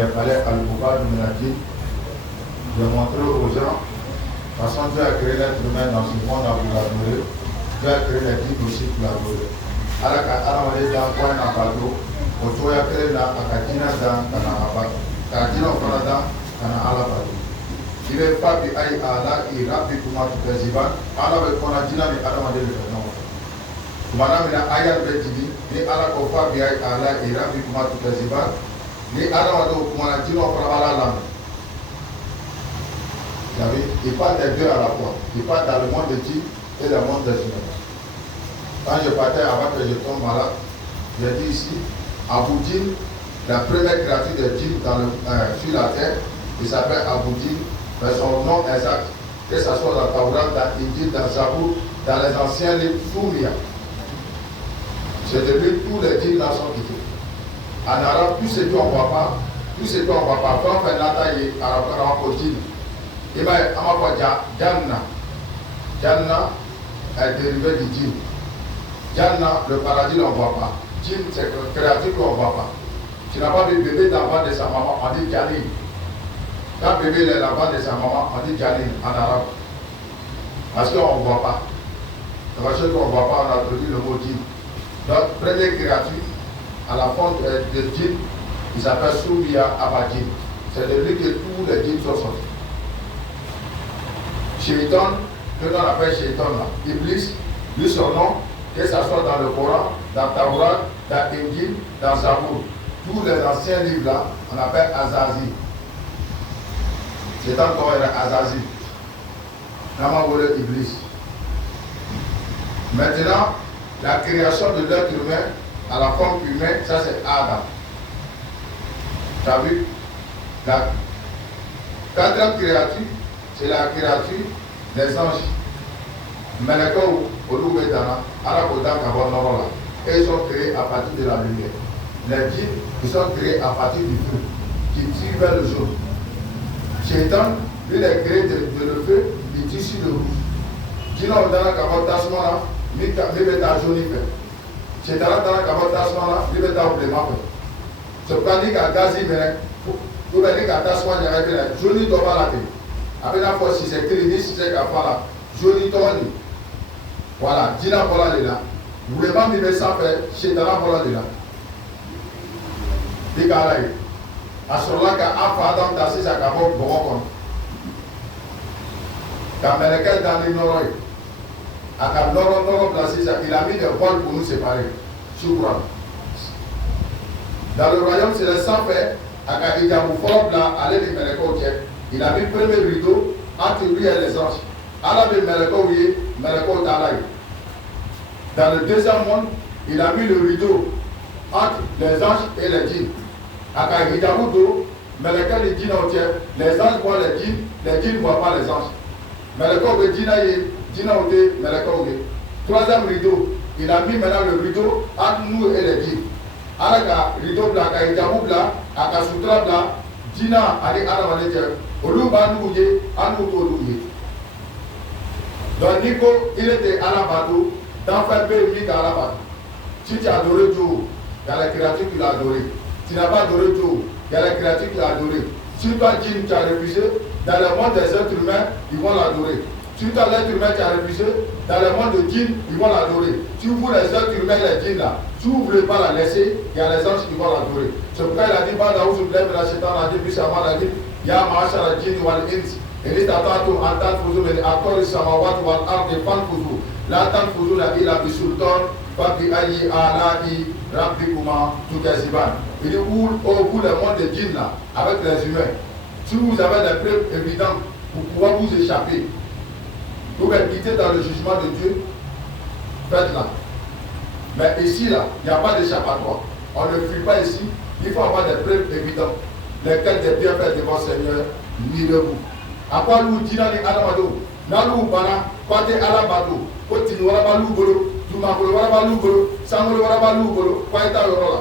il fallait à l'Ouba de Méladine de montrer aux gens, de toute façon, Dieu a créé l'être humain dans ce monde pour l'adorer. Dieu a créé les djinns aussi pour l'adorer. Alors on est dans quoi on a pas d'eau, on doit créer la Akadina dans Kanahaba. Kadina on prend dans Kanahala. Il ne veut pas qu'il aille à la Irak et comment tu fais Ziban. Alors on a dit là, mais alors on a dit non. Madame la ayat betidi ni ala ko fa bi ay ala ira bi kuma tu kaziba ni ala wa do kuma na tino para la langue. Vous savez, il parle des deux à la fois. Il parle dans le monde de Dieu et le monde des humains. Quand je partais avant que je tombe malade, j'ai dit ici, Aboudine, la première créature de Dieu sur la terre, il s'appelle Aboudine, mais son nom exact, que ce soit dans Taurat, dans Injil, dans Zabour, dans les anciens livres Soumia. C'est de lui tous les djinns là sont quittés. En arabe, tout ce qu'on ne voit pas, quand on fait l'ataille arabe au djinn, il va dire Janna. Janna est dérivé du djinn. Janna, le paradis, on ne voit pas. Djinn, c'est une créature qu'on ne voit pas. Tu n'as pas vu bébé dans le ventre de sa maman, on dit Jalil. Quand bébé est dans le ventre de sa maman, on dit Jalil en arabe. Parce qu'on ne voit pas. C'est parce qu'on ne voit pas, on a introduit le mot djinn. Donc, première créature, à la fin de djinn, il s'appelle Soumia Abadjinn. C'est de lui que tous les djinns sont sortis. Shaitan, que l'on appelle Shaitan là, Iblis, lui son nom, que ce soit dans le Coran, dans Taurat, dans Injil, dans Zabour, tous les anciens livres là, on appelle Azazi. C'est encore Azazi. Namawole Iblis. Maintenant, la création de l'être humain à la forme humaine, ça c'est Adam. Tu as vu? La quatrième créature, c'est la créature des anges. Meleko Oluwedana, Arakoda Kabonorola. Et ils sont créés à partir de la lumière. Les djinns, ils sont créés à partir du feu, qui tire vers le jaune. Shaitan, lui, il est créé de le feu, il tire sur le rouge. Djinns, on a Kabotasmana, il ta jaune fait. Shaitan, on a Kabotasmana, il ta obléma fait. C'est pourquoi il y a gazi, mais il y a Kabotasmana, il y a jaune doit la télé. Après la fois, si c'est clinique, si c'est Kafala, jaune toni. Voilà, Dina voilà là. Vous voulez pas me ça faire, Shaitan voilà là. Dégalaï. À ce moment-là, quand Adam tassi sa cabot, bon, quand Meleket dans les Noroy, à quand Noro placé ça, il a mis des voiles pour nous séparer. Choukran. Dans le royaume, c'est le sang fait, à quand il y a un fort là, aller les Meleket, il a mis le premier rideau entre lui et les anges. Alors, le Meleket Talaï. Dans le deuxième monde, il a mis le rideau entre les anges et les djinns. Aka Hidamudo, mais lesquels les djinns entiers, les anges voient les djinns ne voient pas les anges. Mais le corps de djinns entiers, mais le corps de. Troisième rideau, il a mis maintenant le rideau entre nous et les djinns. Alaka rideau blanc, aka Hidamu blanc, aka sutra blanc, djinna ali aramalete, oluba nouye, anuto nouye. Donc Nico, il était à la bateau, dans faire permis à la bateau. Si tu as adoré Dieu, il y a la créature qui l'a adoré. Tu n'as pas adoré Dieu, il y a la créature qui l'a adoré. Si toi, djinn, tu as refusé, dans le monde des êtres humains, ils vont l'adorer. Si toi, l'être humain, tu as refusé, dans le monde de djinn, ils vont l'adorer. Si vous, les êtres humains, les djinns là, si vous ne voulez pas la laisser, il y a les anges qui vont l'adorer. C'est pourquoi il a dit, bah, là où je voulais, mais la Shaitan a dit, puis ça m'a dit, Ya Ma'ashara djinn wal ins, et tatatum an tanfuzu min aqtari samawati wal ardi fanfuzu, la tanfuzu la ila bisultan, fa bi ayyi ala'i rabbikuma tukaziban. Il dit, vous, le monde des djinns là, avec les humains, si vous avez des preuves évidentes pour pouvoir vous échapper, vous êtes quitté dans le jugement de Dieu, faites-la. Mais ici, là, il n'y a pas d'échappatoire. On ne fuit pas ici, il faut avoir des preuves évidentes, lesquelles des bienfaits de votre Seigneur, mirez-vous. À quoi nous dit dans les Adamado, Nalou Bana, Pate Alabado, Potino Warabalou Bolo, Dumabolo Warabalou Bolo, Samolo Warabalou Bolo, Paita Yorola.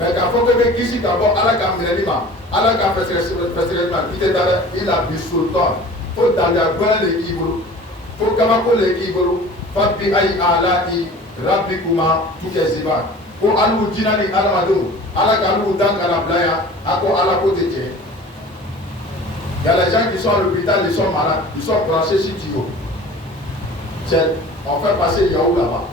Mais quand on fait ici d'abord, à la caméra, à la caméra, il a bu sultan. Faut d'aller à Gouin les Ibro, faut Kamako les Ibro, Fabi Aïe Alaï, Rabbi Kouma, tout est ziban. ko alu jina ni alamado ala kalu dan kana blaya ako ala côté tien. Il y a les gens qui sont à l'hôpital, ils sont malades, ils sont branchés sur tuyau. On fait passer Yahoo là-bas,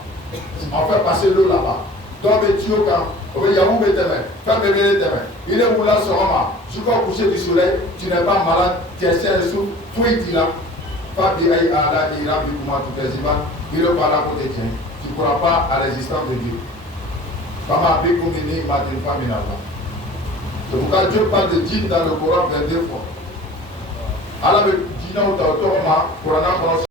on fait passer l'eau là-bas. Donc le tuyau quand Yahoo met tes mains, fais bébé tes mains. Il est où là sur Roma, sur le coucher du soleil, tu n'es pas malade, tu es sain et souffle, tout est là. Fabi aïe ala ira bikuma tout les iman, il est pas là côté tien. Tu ne pourras pas à la résistance de Dieu. Fama bikumini matin famine Allah. C'est pourquoi Dieu parle de djinn dans le Coran 22 fois. Allah me dit non, Coran